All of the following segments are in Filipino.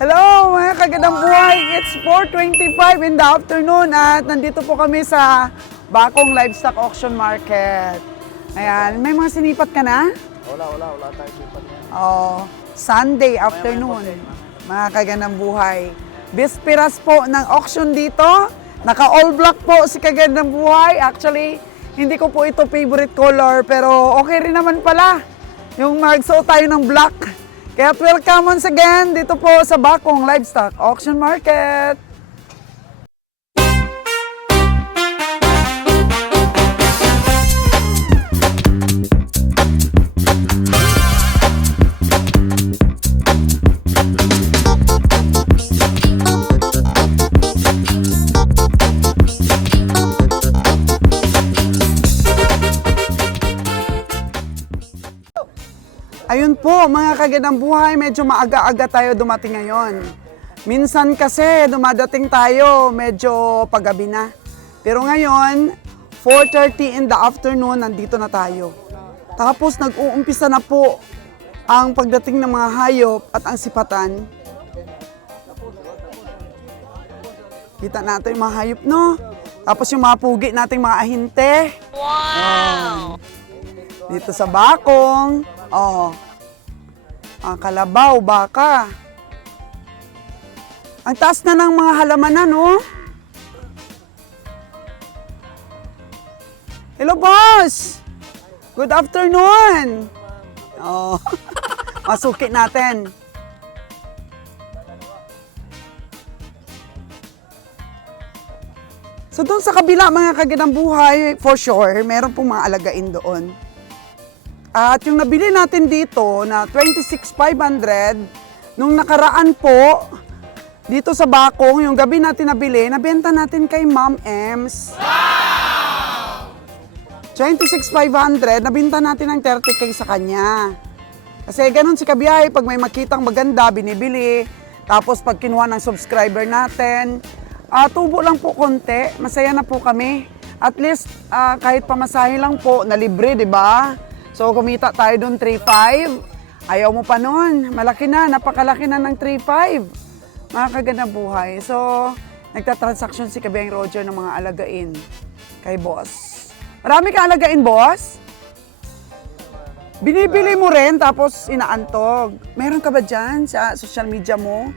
Hello mga kagandang buhay! It's 4:25 in the afternoon at nandito po kami sa Bakong Livestock Auction Market. Ayan, may mga sinipat ka na? Wala tayo sipat yan. Oh, Sunday afternoon, mga kagandang buhay. Bisperas po ng auction dito. Naka-all black po si kagandang buhay. Actually, hindi ko po ito favorite color pero okay rin naman pala yung magsuot tayo ng black. Kaya welcome once again dito po sa Bakong Livestock Auction Market. Ayun po, mga kagandang buhay, medyo maaga-aga tayo dumating ngayon. Minsan kasi dumadating tayo, medyo paggabi na. Pero ngayon, 4:30 in the afternoon, nandito na tayo. Tapos nag-uumpisa na po ang pagdating ng mga hayop at ang sipatan. Kita natin yung mga hayop, no? Tapos yung mga pugi nating mga ahinte. Wow! Dito sa Bakong. Oh, ang kalabaw, baka. Ang taas na ng mga halamanan, no? Hello, boss! Good afternoon! Oh, masuki natin. So doon sa kabila, mga kagandang buhay, for sure, meron pong mga alagain doon. At yung nabili natin dito na 26,500, nung nakaraan po, dito sa Bakong, yung gabi natin nabili, nabenta natin kay Ma'am Ems. Wow! 26,500, nabenta natin ng 30K sa kanya. Kasi ganun si Kabiyahe, pag may makitang maganda, binibili. Tapos pag kinuha ng subscriber natin, tubo lang po konti, masaya na po kami. At least, kahit pamasahe lang po, na libre, di ba? So, kumita tayo doon 3.5. Ayaw mo pa noon. Malaki na, napakalaki na ng 3.5. Mga kagandang buhay. So, nagtatransaksyon si Kabiyang Roger ng mga alagain kay boss. Marami ka alagain, boss? Binibili mo rin, tapos inaantog. Meron ka ba dyan sa social media mo?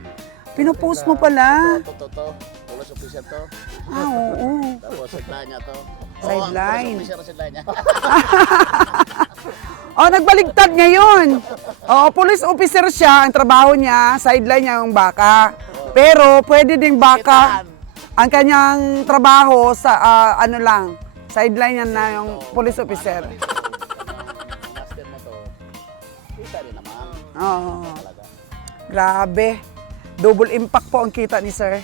Pinopost mo pala. Ito. Pulos official to. Oo. Tapos sideline niya to. Sideline. Pulos official sideline niya. Oh, nagbaligtad ngayon. Oh, police officer siya, ang trabaho niya, sideline niya yung baka. Pero pwede ding baka ang kanyang trabaho sa ano lang, sideline niya na yung police officer. Master mo to. Kita rin naman. Oh. Grabe. Double impact po ang kita ni sir.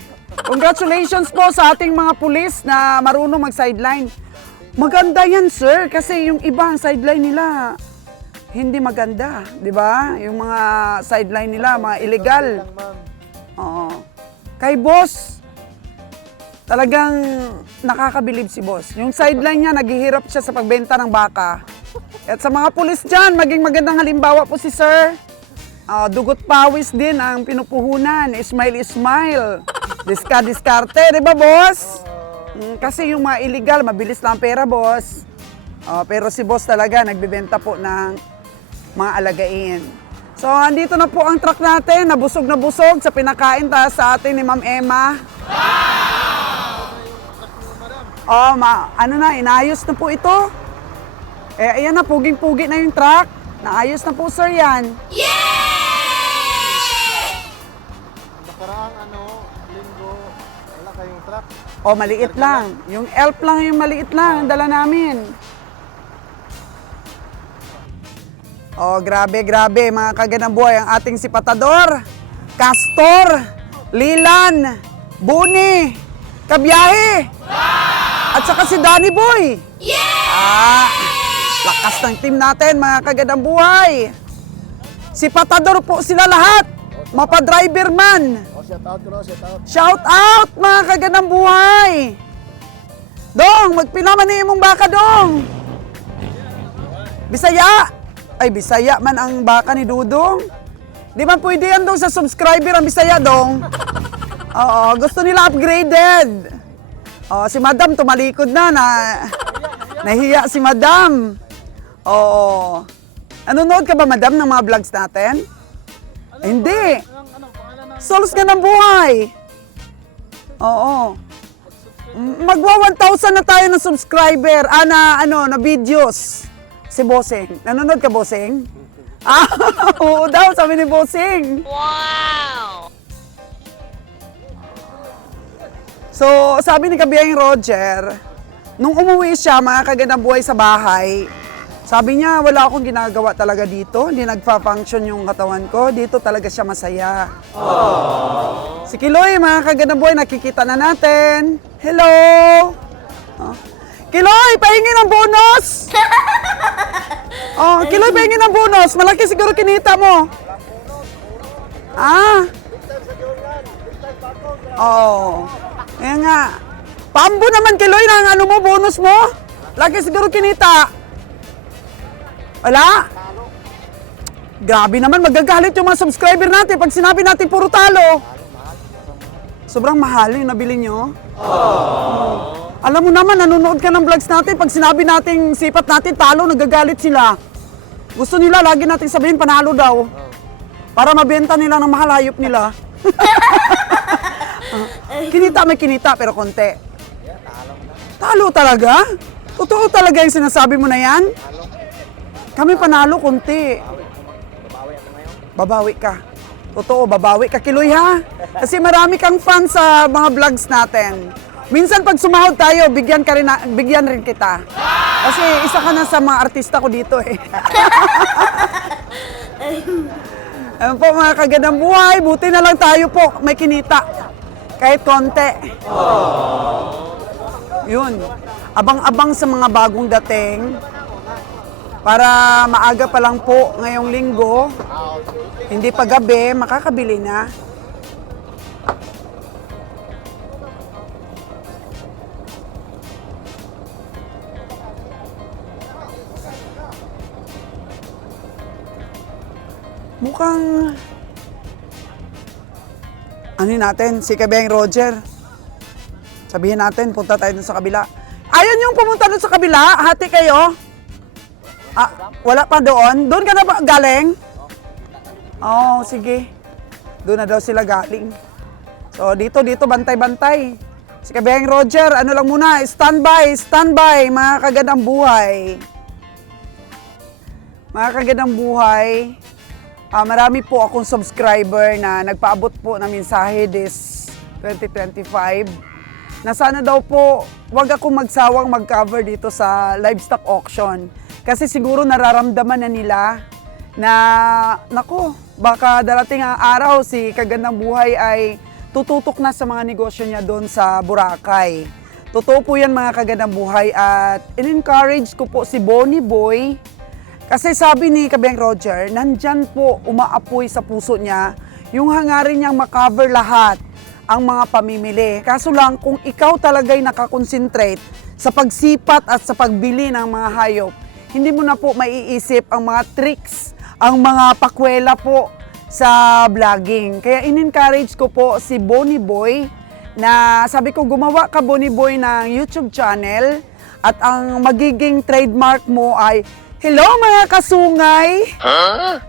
Congratulations po sa ating mga pulis na marunong mag-sideline. Maganda yan, sir, kasi yung iba ang sideline nila hindi maganda, di ba? Yung mga sideline nila, mga illegal. Oo. Kay boss, talagang nakakabilib si boss. Yung sideline niya, naghihirap siya sa pagbenta ng baka. At sa mga pulis dyan, maging magandang halimbawa po si sir. Dugot pawis din ang pinupuhunan. Smile. Diskarte, di ba, boss? Kasi yung mga illegal, mabilis lang ang pera, boss. Pero si boss talaga, nagbibenta po ng mga alagain. So, andito na po ang truck natin, nabusog na busog sa pinakain sa atin ni Ma'am Emma. Wow! Ano na, inayos na po ito. Ayan na, puging-pugi na yung truck. Naayos na po, sir, yan. Nakaraang linggo, wala kayong truck. Maliit lang. Yung elf lang yung maliit lang, ang dala namin. Grabe, mga kagandang buhay ang ating sipatador, Castor, Lilan, Buni, Kabiyahe, at saka si Danny Boy. Lakas ng team natin, mga kagandang buhay. Sipatador po sila lahat, mapa-driver man. Shout out ko, shout out. Shout out, mga kagandang buhay. Dong, magpinaman ni imong baka, Dong. Bisaya. Ay, Bisaya man ang baka ni Dudong. Di ba pwede yan dong sa subscriber ang Bisaya dong? Oo, gusto nila upgraded. Si Madam tumalikod na. Nahiya si Madam. Oo. Nanonood ka ba, Madam, ng mga vlogs natin? Hindi. Solos ka ng buhay. Oo. Magwa 1,000 na tayo ng subscriber. Na videos. Si Bossing. Nanonood ka, Bossing? Oo daw, sabi ni Bossing. Wow! So, sabi ni Kabiyang Roger, nung umuwi siya, mga kagandang buhay sa bahay, sabi niya, wala akong ginagawa talaga dito. Hindi nagpa-function yung katawan ko. Dito talaga siya masaya. Aww. Si Kiloy, mga kagandang buhay, nakikita na natin. Hello! Kiloy, pahingi ng bonus! Kiloy, pahingi ng bonus. Malaki siguro kinita mo. Ayan nga. Paambo naman, Kiloy, ng bonus mo. Laki siguro kinita. Wala? Grabe naman, magagalit yung mga subscriber natin pag sinabi natin puro talo. Sobrang mahal yung nabili nyo. Alam mo naman, nanonood ka ng vlogs natin. Pag sinabi natin sipat natin talo, nagagalit sila. Gusto nila, lagi natin sabihin panalo daw. Para mabenta nila ng mahal hayop nila. Kinita may kinita, pero konti. Talo talaga? Totoo talaga yung sinasabi mo na yan? Kami panalo, konti. Babawi ka. Totoo, babawi ka, Kiloy, ha? Kasi marami kang fans sa mga vlogs natin. Minsan pag sumahod tayo, bigyan rin kita. Kasi isa ka na sa mga artista ko dito eh. Ayun po mga kagandang buhay, buti na lang tayo po may kinita. Kahit konti. Yun. Abang-abang sa mga bagong dating. Para maaga pa lang po ngayong linggo, hindi pa gabi, makakabili na. Mukhang ano natin, si Kabeng Roger. Sabihin natin, punta tayo dun sa kabila. Ayun yung pumunta dun sa kabila, hati kayo. Wala pa doon? Doon ka na ba galing? Oo, sige. Doon na daw sila galing. So, dito, bantay-bantay. Si Kabeng Roger, ano lang muna, standby, mga kagandang buhay. Mga kagandang buhay. Marami po akong subscriber na nagpaabot po ng mensahe this 2025 na sana daw po wag akong magsawang mag-cover dito sa livestock auction. Kasi siguro nararamdaman na nila na, naku, baka darating ang araw si Kagandang Buhay ay tututok na sa mga negosyo niya doon sa Boracay. Totoo po yan mga Kagandang Buhay at in-encourage ko po si Bonnie Boy. Kasi sabi ni Kabeng Roger, nandyan po umaapoy sa puso niya yung hangarin niyang makover lahat ang mga pamimili. Kaso lang, kung ikaw talaga'y nakakonsentrate sa pagsipat at sa pagbili ng mga hayop, hindi mo na po maiisip ang mga tricks, ang mga pakwela po sa vlogging. Kaya in-encourage ko po si Bonnie Boy na sabi ko, gumawa ka Bonnie Boy ng YouTube channel at ang magiging trademark mo ay hello mga kasungay!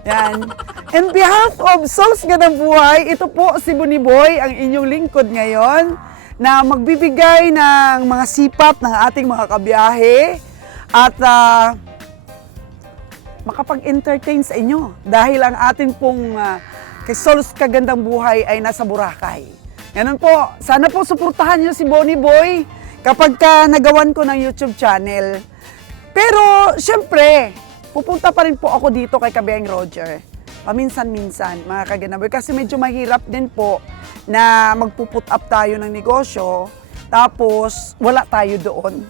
Yan. In behalf of Souls Gandang Buhay, ito po si Bonnie Boy, ang inyong lingkod ngayon, na magbibigay ng mga sipat ng ating mga kabiyahe at makapag-entertain sa inyo dahil ang ating pong kay Souls Kagandang Buhay ay nasa Boracay. Ganun po, sana po suportahan niyo si Bonnie Boy kapag nagawan ko ng YouTube channel. Pero, syempre, pupunta pa rin po ako dito kay Kabeng Roger. Paminsan-minsan, mga Kagandang Buhay. Kasi medyo mahirap din po na magpuput up tayo ng negosyo, tapos wala tayo doon.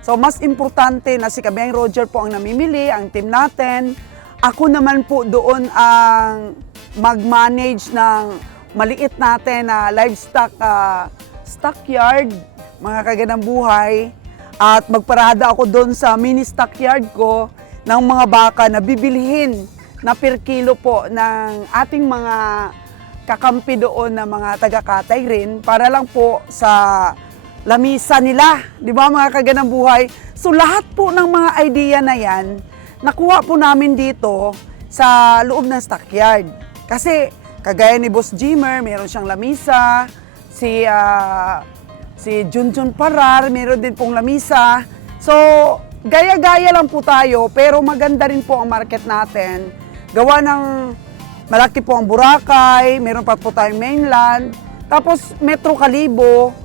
So, mas importante na si Kabeng Roger po ang namimili, ang team natin. Ako naman po doon ang mag-manage ng maliit natin na livestock stockyard, mga Kagandang Buhay. At magparada ako doon sa mini stockyard ko ng mga baka na bibilihin na per kilo po ng ating mga kakampi doon na mga taga-Katay rin para lang po sa lamisa nila, di ba mga kaganang buhay? So lahat po ng mga idea na yan, nakuha po namin dito sa loob ng stockyard. Kasi kagaya ni Boss Jimmer, meron siyang lamisa, si Junjun Parar, meron din pong lamisa. So gaya-gaya lang po tayo, pero maganda rin po ang market natin. Gawa ng malaki po ang Boracay, meron pa po tayong mainland, tapos Metro Calibo,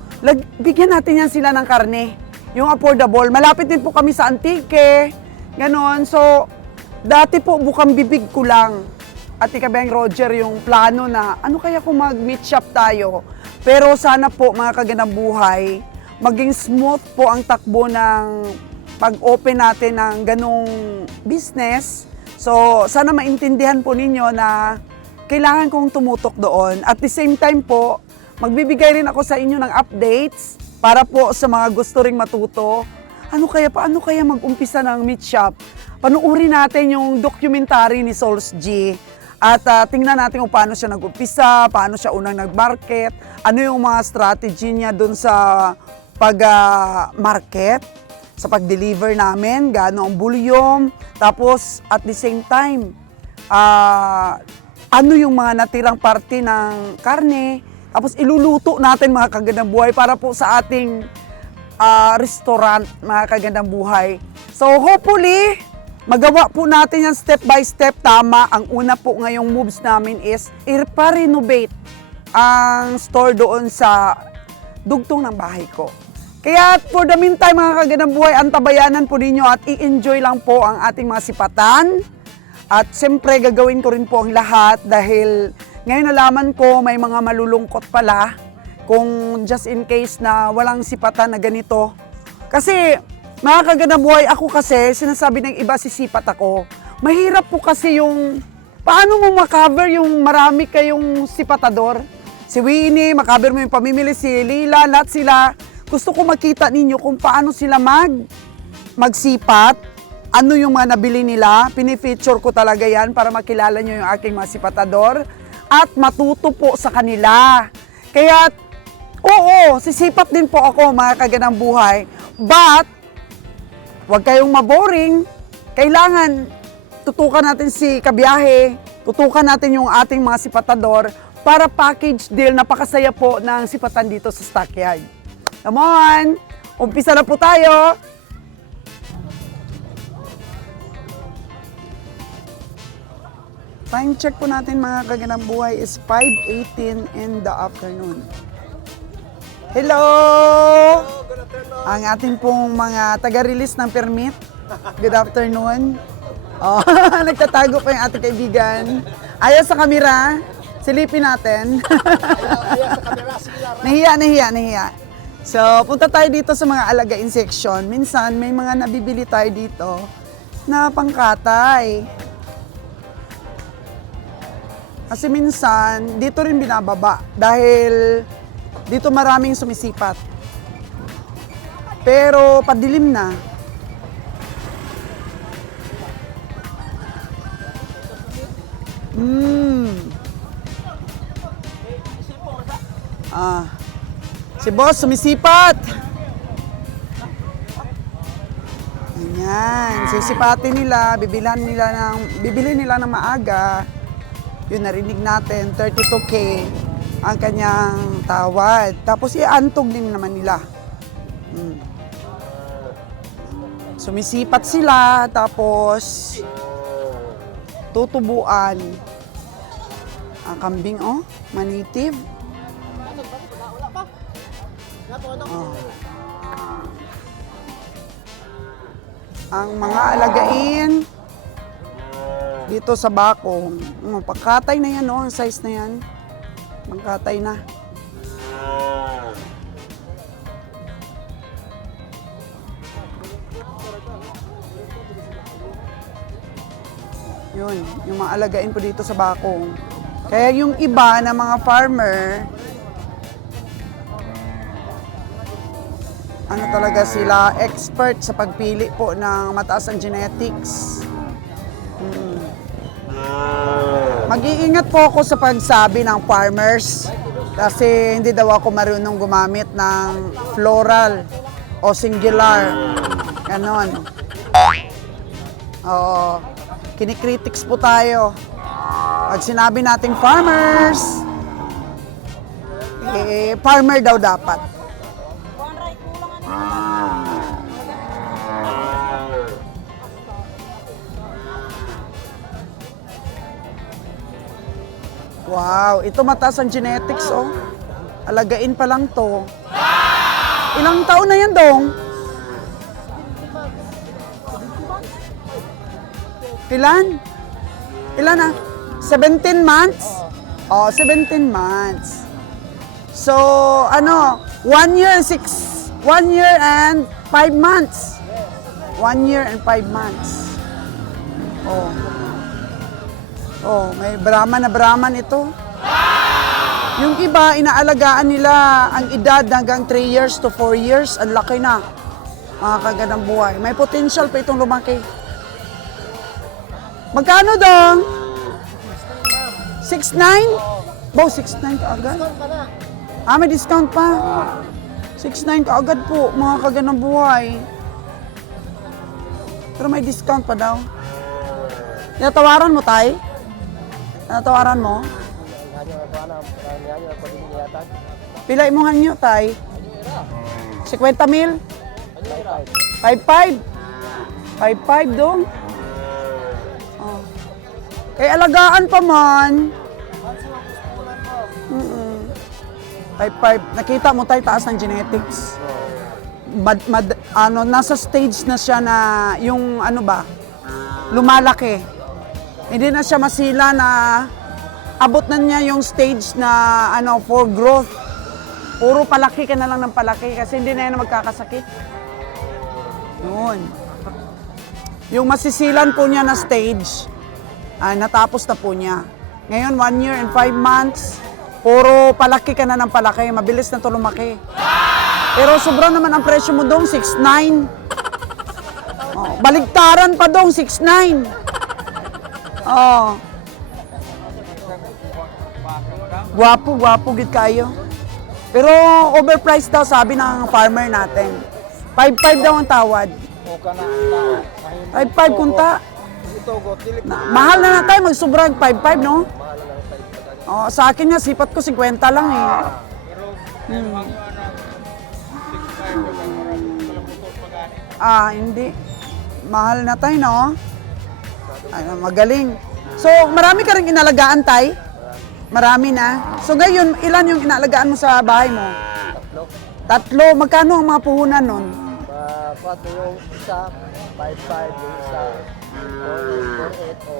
bigyan natin yan sila ng karne, yung affordable. Malapit din po kami sa Antique, ganon. So, dati po bukang bibig ko lang, at Ikabeng Roger, yung plano na, ano kaya kung mag-meet shop tayo? Pero sana po, mga kaganang buhay, maging smooth po ang takbo ng pag-open natin ng ganong business. So, sana maintindihan po ninyo na kailangan kong tumutok doon. At the same time po, magbibigay rin ako sa inyo ng updates para po sa mga gusto ring matuto. Paano kaya mag-umpisa ng meat shop? Panuuri natin yung documentary ni Souls G. At tingnan natin kung paano siya nag-umpisa, paano siya unang nag-market, ano yung mga strategy niya doon sa pag-market, sa pag-deliver namin, gaano ang volume, tapos at the same time, ano yung mga natirang parte ng karne, tapos iluluto natin mga kagandang buhay para po sa ating restaurant, mga kagandang buhay. So hopefully, magawa po natin yan step by step. Tama, ang una po ngayong moves namin is i-renovate ang store doon sa dugtong ng bahay ko. Kaya for the meantime, mga kagandang buhay, antabayanan po ninyo at i-enjoy lang po ang ating mga sipatan. At siyempre, gagawin ko rin po ang lahat dahil ngayon nalaman ko may mga malulungkot pala kung just in case na walang sipatan na ganito. Kasi, mga kagandang buhay, ako kasi, sinasabi ng iba, sisipat ako. Mahirap po kasi yung, paano mo makover yung marami kayong sipatador? Si Winnie, makover mo yung pamimili, si Lila, lahat sila. Gusto ko makita ninyo kung paano sila magsipat, ano yung mga nabili nila. Pinifeature ko talaga yan para makilala nyo yung aking mga sipatador at matuto po sa kanila. Kaya, oo, sisipat din po ako, mga kagandang buhay. But, huwag kayong maboring. Kailangan tutukan natin si Kabiyahe, tutukan natin yung ating mga sipatador para package deal. Napakasaya po ng sipatan dito sa Stockyard. Come on! Umpisa na po tayo! Time check po natin, mga kagandang buhay, is 5:18 in the afternoon. Hello! Ang ating pong mga taga-release ng permit. Good afternoon. Oh, nagtatago pa yung ating kaibigan. Ayaw sa kamera. Silipin natin. Nahiya. So, punta tayo dito sa mga alagain section. Minsan, may mga nabibili tayo dito na pangkatay. Kasi minsan, dito rin binababa dahil dito maraming sumisipat. Pero, padilim na. Si boss, sumisipat. Ayan, sisipatin nila, bibili nila ng maaga. Yun, narinig natin, 32K ang kanyang tawad. Tapos iantog din naman nila. Sumisipat sila, tapos tutubuan. Ang kambing, oh, manitive. Oh. Ang mga alagain dito sa bakong. Pagkatay na yan, oh, ang size na yan. Pagkatay na. Yun, yung mga alagain po dito sa bakong. Kaya yung iba na mga farmer, ano talaga sila, expert sa pagpili po ng mataas ang genetics. Mag-iingat po ako sa pagsabi ng farmers kasi hindi daw ako marunong gumamit ng floral o singular. Ganon. Oo. Kinikritics po tayo. Pag sinabi nating farmers, farmer daw dapat. Wow, ito mataas ang genetics, oh. Alagain pa lang to. Ilang taon na yan, Dong? Ilan? Ilan na? 17 months? Oh, 17 months. So, 1 year and 5 months. 1 year and 5 months. Oh. Oh, may Brahman na Brahman ito. Yung iba, inaalagaan nila ang edad hanggang 3 years to 4 years. Ang laki na. Mga kagandang buhay. May potential pa itong lumaki. Magkano dong? 6'9"? Bo, 6'9" ka agad? Ah, may discount pa. 6'9" ka agad po, mga kagandang buhay. Pero may discount pa daw. Tinatawaran mo, tay? Tinatawaran mo? Pila imong hanyo, tay? 50 mil? 5'5"? 5'5" dong? Oh. Eh, alagaan pa man. 5'5". Nakita mo tayo taas ng genetics. Nasa stage na siya na yung lumalaki. Hindi na siya masila na abot na niya yung stage na for growth. Puro palaki ka na lang ng palaki kasi hindi na yan magkakasakit. Yun. Yung masisilan po niya na stage, natapos na po niya. Ngayon, 1 year and 5 months, puro palaki ka na ng palaki. Mabilis na ito lumaki. Pero sobra naman ang presyo mo doon, 6'9". Oh, baligtaran pa doon, 6'9". Oh. Gwapo gid kayo. Pero overpriced daw sabi ng farmer natin. 5'5" daw ang tawad. 5'5" kunta. Mahal na tayo, magsobrang 5'5", no? Oh, sa akin nga, sipat ko 50 lang eh. Hindi. Mahal na tayo, no? Magaling. So, marami ka rin inalagaan, tay? Marami na. So, ngayon, ilan yung inalagaan mo sa bahay mo? 3. Magkano ang mga puhunan nun? 4 yung isa, 5'5", yung isa, 4'8" o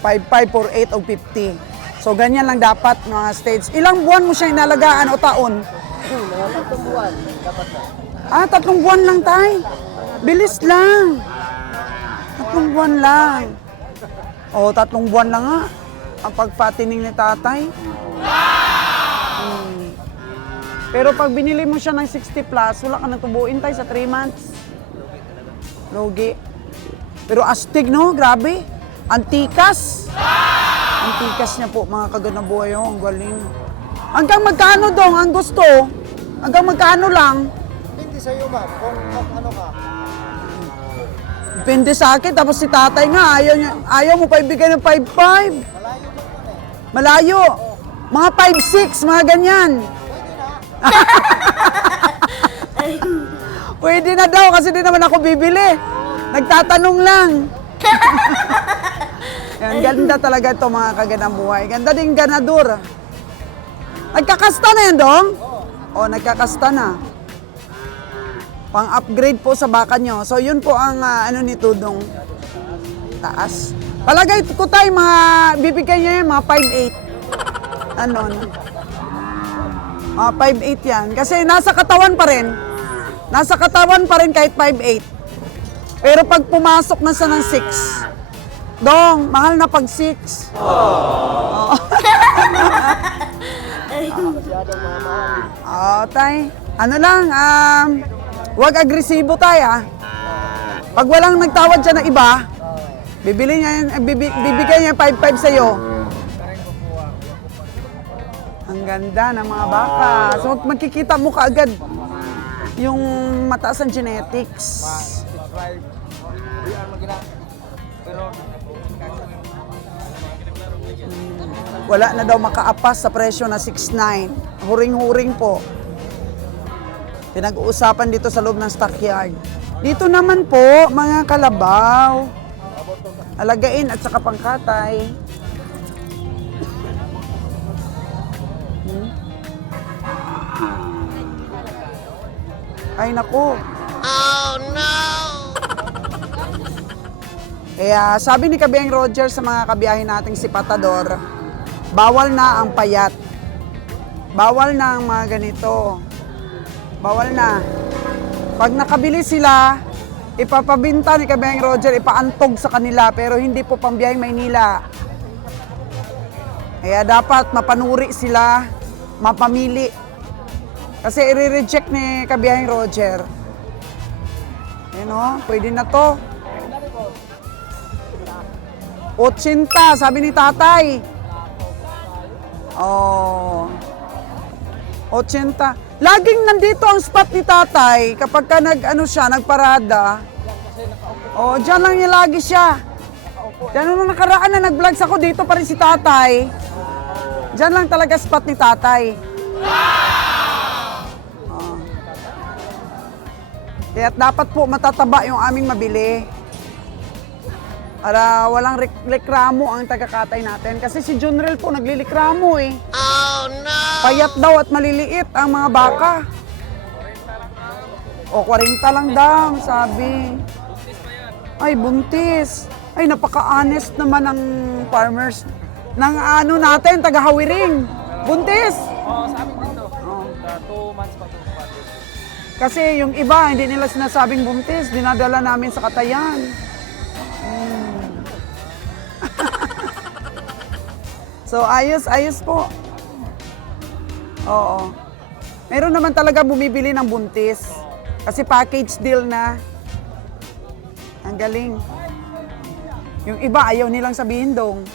5'5", 4'8", o 50. So, ganyan lang dapat mga stage. Ilang buwan mo siya inalagaan o taon? Mga 3 buwan, dapat na. 3 buwan lang, tay. Bilis lang. 3 buwan lang. O, 3 buwan lang nga. Ang pagpatining ni tatay. Pero pag binili mo siya ng 60 plus, wala ka nang tubuin tayo sa 3 months. Logi. Pero astig, no? Grabe. Antikas. Antikas niya po, mga kagandang buhay. Oh, ang galing. Hanggang magkano dong ang gusto? Hanggang magkano lang? Hindi sa'yo, ma'am. Kung ano ka. Depende sa akin. Tapos si tatay nga, ayaw mo pa ibigay ng 5'5". Malayo. Mga 5'6", mga ganyan. Pwede na daw kasi di naman ako bibili. Nagtatanong lang. Yan, ganda talaga ito, mga kagandang buhay. Ganda din ganador. Nagkakasta na yan, Dong? O, nagkakasta na. Pang-upgrade po sa baka nyo. So, yun po ang nito, Dong. Taas. Palagay ko tayo, bibigyan niya yan, mga 5'8". Mga 5'8" yan. Kasi nasa katawan pa rin. Nasa katawan pa rin kahit 5'8". Pero pag pumasok na siya ng 6, Dong, mahal na pag 6. Oh. Tay. Huwag agresibo tayo, ah. Pag walang nagtawad siya na iba, Bibili niya yan, bibigay niya 5-5 sa'yo. Ang ganda ng mga baka. So magkikita mo kaagad yung mataas ang genetics. Wala na daw makaapas sa presyo na 6.9. Huring-huring po. Pinag-uusapan dito sa loob ng stockyard. Dito naman po, mga kalabaw. Alagain at saka pangkatay. Ay, naku. Oh, no! Kaya sabi ni Kabiyang Roger sa mga kabiyahe nating si Patador, bawal na ang payat. Bawal na ang mga ganito. Bawal na. Pag nakabili sila, ipapabinta ni Kabiyang Roger, ipaantog sa kanila, pero hindi po pambiyaheng Maynila. Kaya dapat mapanuri sila, mapamili. Kasi i-reject ni Kabiyaheng Roger. Yan o, pwede na to. 80, sabi ni tatay. Oh. 80. Laging nandito ang spot ni tatay kapag ka nagparada. Oh, diyan lang niya lagi siya. Diyan nung nakaraan na nag-vlogs ako, dito pa rin si tatay. Diyan lang talaga spot ni tatay. Oh. Kaya dapat po matataba yung aming mabili. Para walang reklamo ang tagakatay natin. Kasi si Junrel po naglilikramo eh. Oh no! Payat daw at maliliit ang mga baka. O 40 lang daw, sabi. Ay, buntis. Ay, napaka-honest naman ang farmers. Ng ano natin, taga-Hawiring. Buntis! Oo, sa amin dito. 2 months pa ito. Kasi yung iba, hindi nila sinasabing buntis. Dinadala namin sa Katayan. So, ayos po. Oo. Meron naman talaga bumibili ng buntis. Kasi package deal na. Ang galing. Yung iba, ayaw nilang sabihin dong.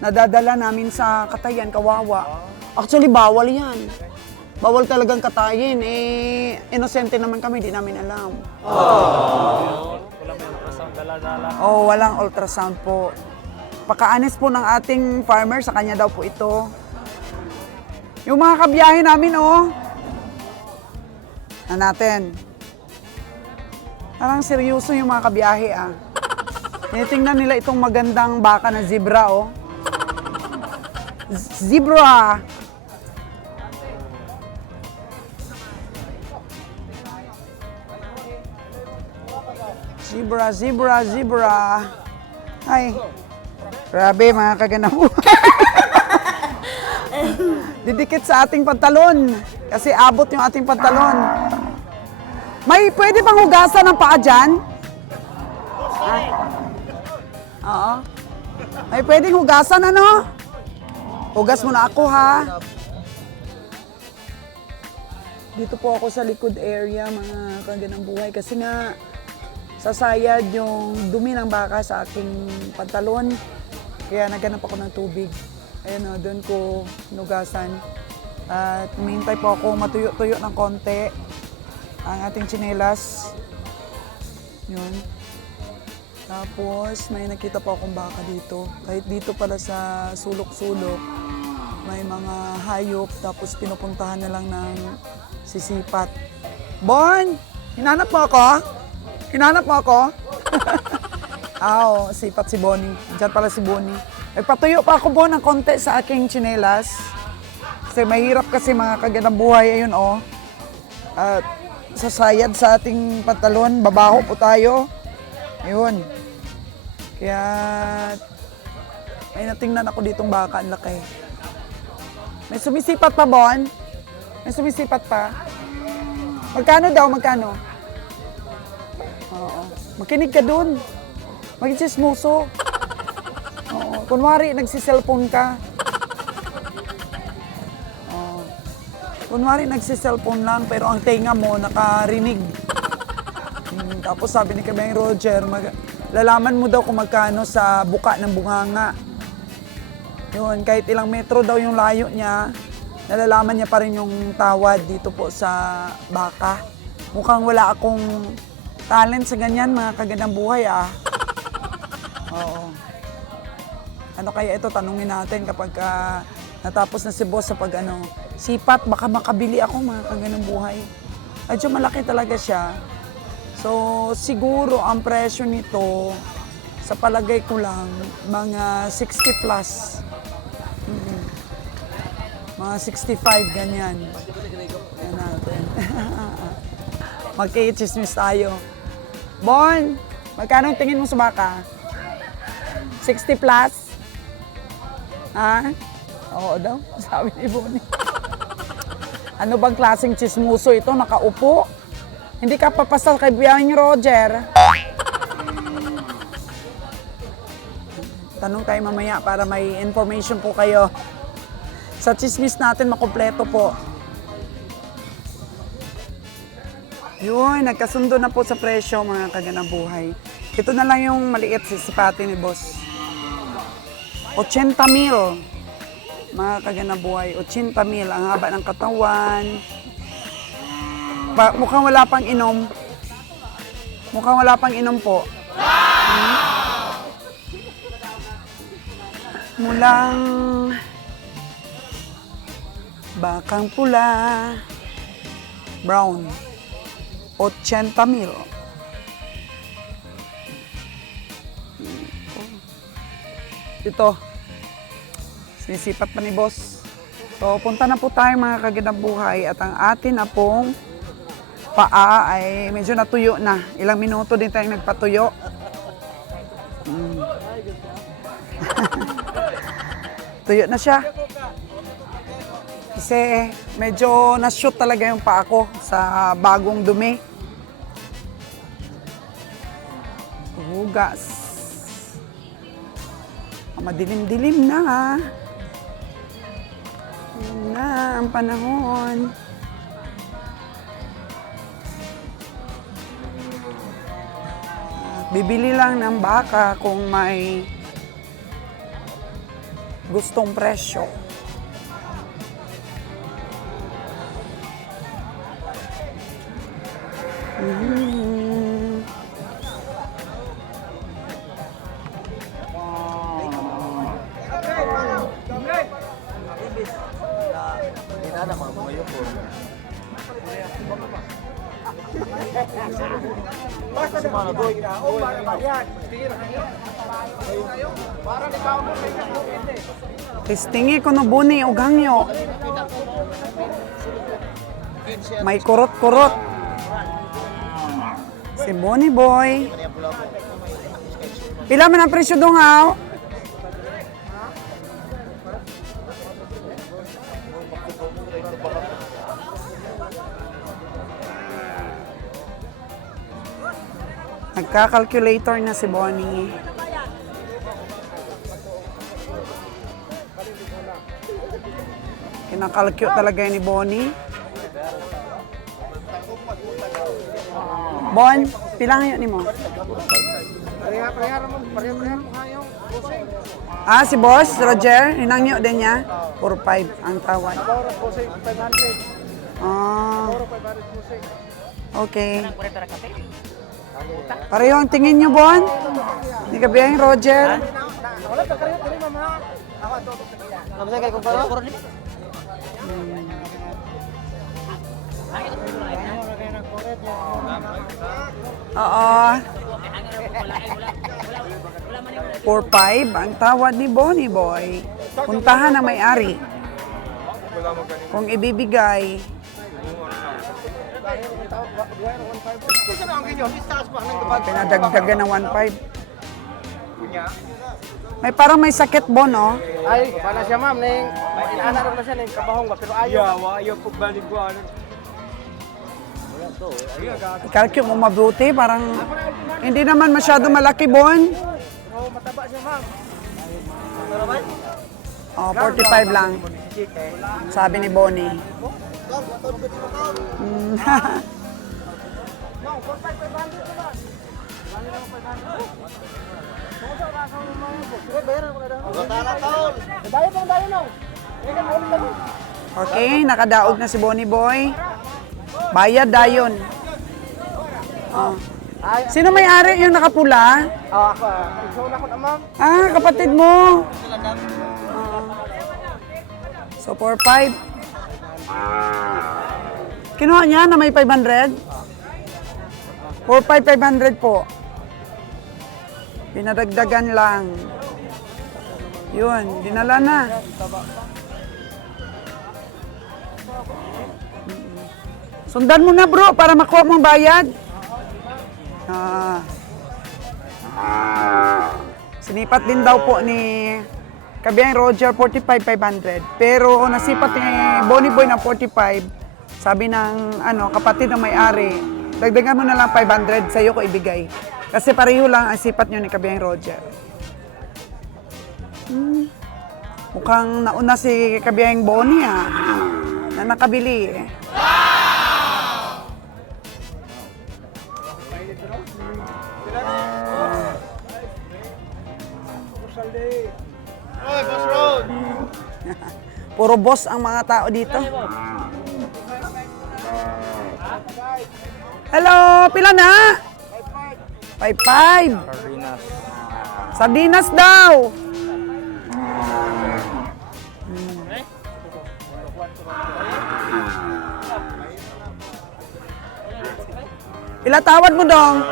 Nadadala namin sa Katayan, kawawa. Actually, bawal yan. Bawal talagang katayin. Eh, inosente naman kami, di namin alam. Wala may ultrasound, dala-dala. Oh, walang ultrasound po. Paka-honest po ng ating farmer, sa kanya daw po ito. Yung mga kabiyahe namin, oh. Na natin. Parang seryoso yung mga kabiyahe, ah. Tinitingnan nila itong magandang baka na zebra, oh. Zebra! Zebra, zebra, zebra. Ay. Grabe, mga kaganabu. Didikit sa ating pantalon. Kasi abot yung ating pantalon. May pwede bang hugasan ng paa dyan? Oo. May pwedeng hugasan, ano? Hugas mo na ako, ha? Dito po ako sa likod area, mga kaganang buhay. Kasi nga, sasayad yung dumi ng baka sa aking pantalon. Kaya naghanap ako ng tubig. Ayun o, doon ko nugasan. At humihintay po ako matuyo-tuyo ng konti ang ating tsinelas. Yun. Tapos may nakita po akong baka dito. Kahit dito pala sa sulok-sulok, may mga hayop. Tapos pinupuntahan na lang ng sisipat. Bon! Hinanap mo ako? Hinanap mo ako? Sipat si Bonnie. Diyan pala si Bonnie. Patuyo pa ako po ng konti sa aking tsinelas. Kasi mahirap kasi mga kaganang buhay. Ayun, oh. At sasayad sa ating pantalon. Babaho po tayo. Ayun. Kaya may natingnan ako ditong baka. Ang laki. May sumisipat pa, Bon? May sumisipat pa? Magkano daw? Magkano? Oo. Makinig ka dun. Mag-chismoso. Oo. Kunwari, nagsiselfone ka. Oo. Kunwari, nagsiselfone lang, pero ang tenga mo nakarinig. Tapos sabi ni Kabiyang Roger, lalaman mo daw kung magkano sa buka ng bunganga. Yun, kahit ilang metro daw yung layo niya, nalalaman niya pa rin yung tawad dito po sa baka. Mukhang wala akong talent sa ganyan, mga kagandang buhay ah. Oo. Ano kaya ito, tanungin natin kapag natapos na si boss sa pag ano, sipat, baka makabili ako mga kagandang buhay. Medyo malaki talaga siya. So, siguro ang presyo nito, sa palagay ko lang, mga 60 plus. Mga 65, ganyan. Yan natin. Magkikichismis tayo. Bon, magkano tingin mo sa baka? 60 plus? Ha? Oo daw, sabi ni Bonnie. Ano bang klaseng chismoso ito? Nakaupo? Hindi ka papasal kay Biyahing Roger. Tanong tayo mamaya para may information po kayo. Sa chismis natin, makumpleto po. Yun, nagkasundo na po sa presyo, mga kagandang buhay. Ito na lang yung maliit sisipati ni boss. 80,000. Mga kagandang buhay, 80,000. Ang haba ng katawan. Mukhang wala pang inom. Mukhang wala pang inom po. Mulang bakang pula, brown, 80,000. Ito, sinisipat pa ni boss. So, punta na po tayo mga kagandang buhay at ang atin na pong paa ay medyo natuyo na. Ilang minuto din tayong nagpatuyo. Tuyo na siya. Kasi medyo na-shoot talaga yung paa ko sa bagong dumi. Hugas. Madilim-dilim na. Yun na ang panahon. Bibili lang ng baka kung may gustong presyo. Tistingi ko no buni o gangyo. May kurot-kurot. Si Bonnie Boy. Pila man ang presyo dong haw? Nagka-calculator na si Bonnie. Kinakalkyo talaga ni Bonnie. Bon, pila ngayon ni mo? Ah, si Boss Roger, hinangyo din niya. 4-5 ang tawad. Ah. Okay. Pareho ang tingin niyo, Bon? Hindi ka biyang Roger? Oo. 4-5 ang tawad ni Bonnie Boy. Puntahan ang may-ari. Kung ibibigay, pinadagdagan ng 1.5. May parang may sakit Bon, no? Ay, wala siya ma'am, ning inaana rin na siya ning kabahong ba pero ayaw po balik ko ano. Ikalkyo mo mabuti, parang hindi naman masyado malaki Bon. Pero mataba siya ma'am. Oh, 45 lang. Sabi ni Bonnie. Okay, nakadaog na si Bonnie Boy. Bayad dayon. Oh. Sino may-ari yung nakapula? Ako, ikaw na ko na ma'am. Ah, kapatid mo. So, 4-5. Kinuha niya na may 500? 4-5, 500 po. Pinadagdagan lang. Yun, dinala na. Sundan mo na bro para makuha mong bayad. Sinipat din daw po ni Kabiyang Roger 45,500. Pero nasipat ni Bonnie Boy ng 45. Sabi ng kapatid ng may-ari, dagdagan mo na lang 500 sa'yo ko ibigay. Kasi pareho lang ang sipat nyo ni Kabiyang Roger. Mukhang nauna si Kabiyang Bonnie na nakabili eh. Puro boss ang mga tao dito. Hello, pila na? 5-5. Sardinas daw. Pila tawad mo dong?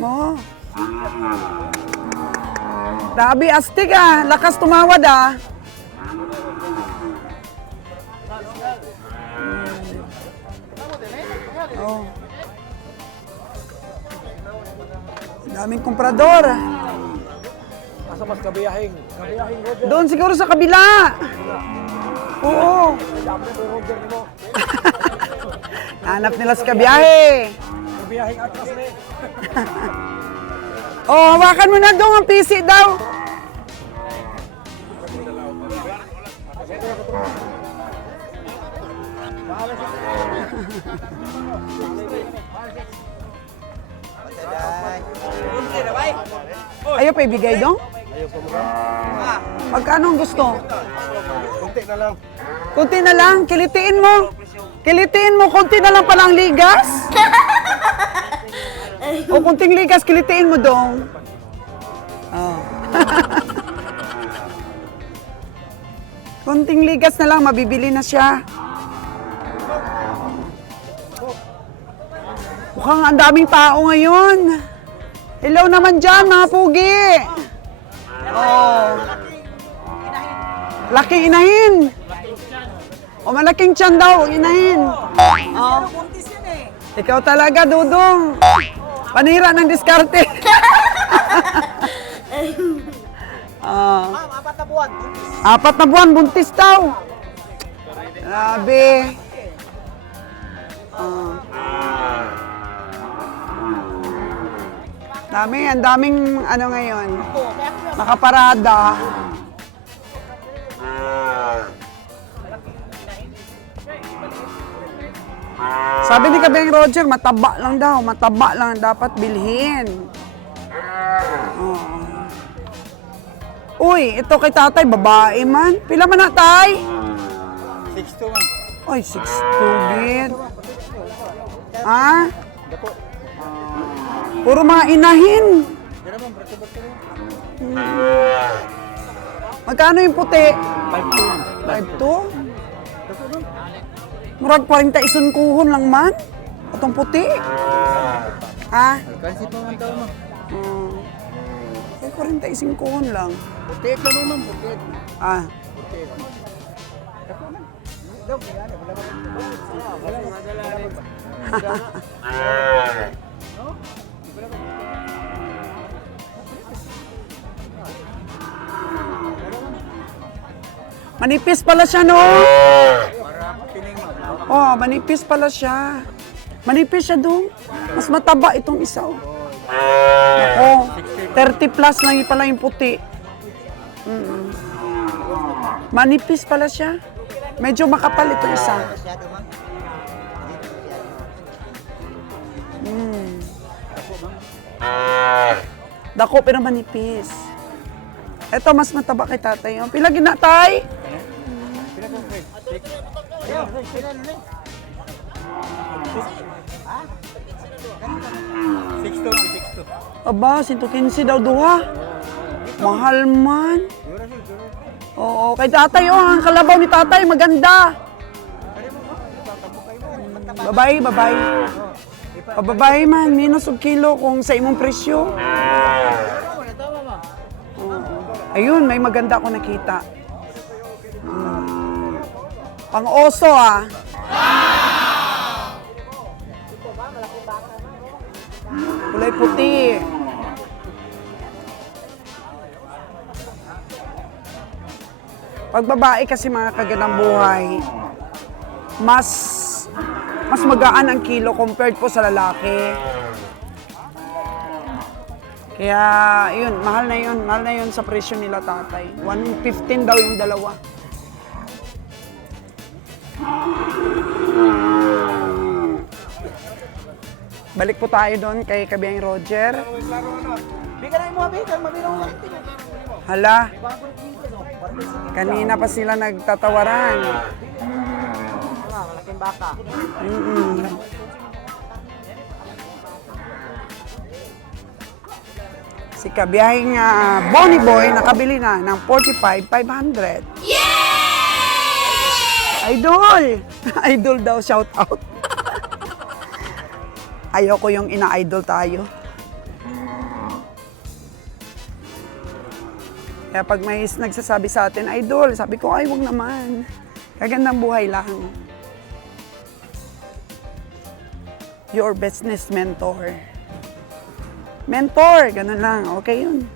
Mo. Grabe, astig lakas tumawad Oh. Daming komprador. Asa mas kabiyahing? Kabiyahing Roger. Doon siguro sa kabila. Oo. Roger mo. Hanap nila si kabiyahe. Kabiyahing atras ni. Oh, hawakan mo na doon ang PC daw. Ayaw pa ibigay dong? Magkano ang gusto? Kunti na lang. Kunti na lang, kilitiin mo. Kilitiin mo, kunti na lang palang ligas. O kunting ligas, kilitiin mo dong. Oh. Kunting ligas na lang, mabibili na siya. Mukhang ang daming tao ngayon. Hello naman dyan, mga pugi. Oh. Laking inahin. O malaking tiyan daw, inahin. Oh. Ikaw talaga, Dudong. Panira ng diskarte. Ma'am, 4 na buwan. 4 na buwan, buntis daw. Grabe. Ang daming ngayon. Nakaparada. Sabi ni Kabeng Roger, mataba lang daw. Mataba lang dapat bilhin. Uy, ito kay tatay, babae man. Pila man na, tay? 6'2", ma'am. Uy, 6'2", gid. Ha? Puro mga inahin. Magkano yung puti? 5'2". Murag 41 kuhon lang man. Itong puti. Ha? Kasi pa man daw, ma'am. 45 kuhon lang. Puti ito mo, ma'am. Puti. Ah. Manipis pala siya, no? Oh, manipis pala siya. Manipis siya doon. Mas mataba itong isa. Ako, 30 plus lang pala yung puti. Manipis pala siya. Medyo makapal itong isa. Dako pero manipis. Ito mas mataba kay tatay. Oh. Pila ginatay? Aba, 115 daw duha. Mahal man. Oo, kay tatay oh, ang kalabaw ni tatay maganda. Babay, babay. Pababay man, minus og kilo kung sa imong presyo. Ayun, may maganda ako nakita. Pang-oso ah. Kulay puti. Pag babae kasi mga kagandang buhay, mas magaan ang kilo compared po sa lalaki. Kaya, yun, mahal na yun sa presyo nila tatay. 115 daw yung dalawa. Balik po tayo doon kay Kabiyang Roger. Hala, kanina pa sila nagtatawaran. Malaking baka. Si Kabiyang Bonnie Boy nakabili na ng 45,500. Idol! Idol daw, shout out. Ayoko yung ina-idol tayo. Kaya pag may nagsasabi sa atin, idol, sabi ko, ay, wag naman. Kagandang buhay lang. Your business mentor. Mentor, ganun lang. Okay yun.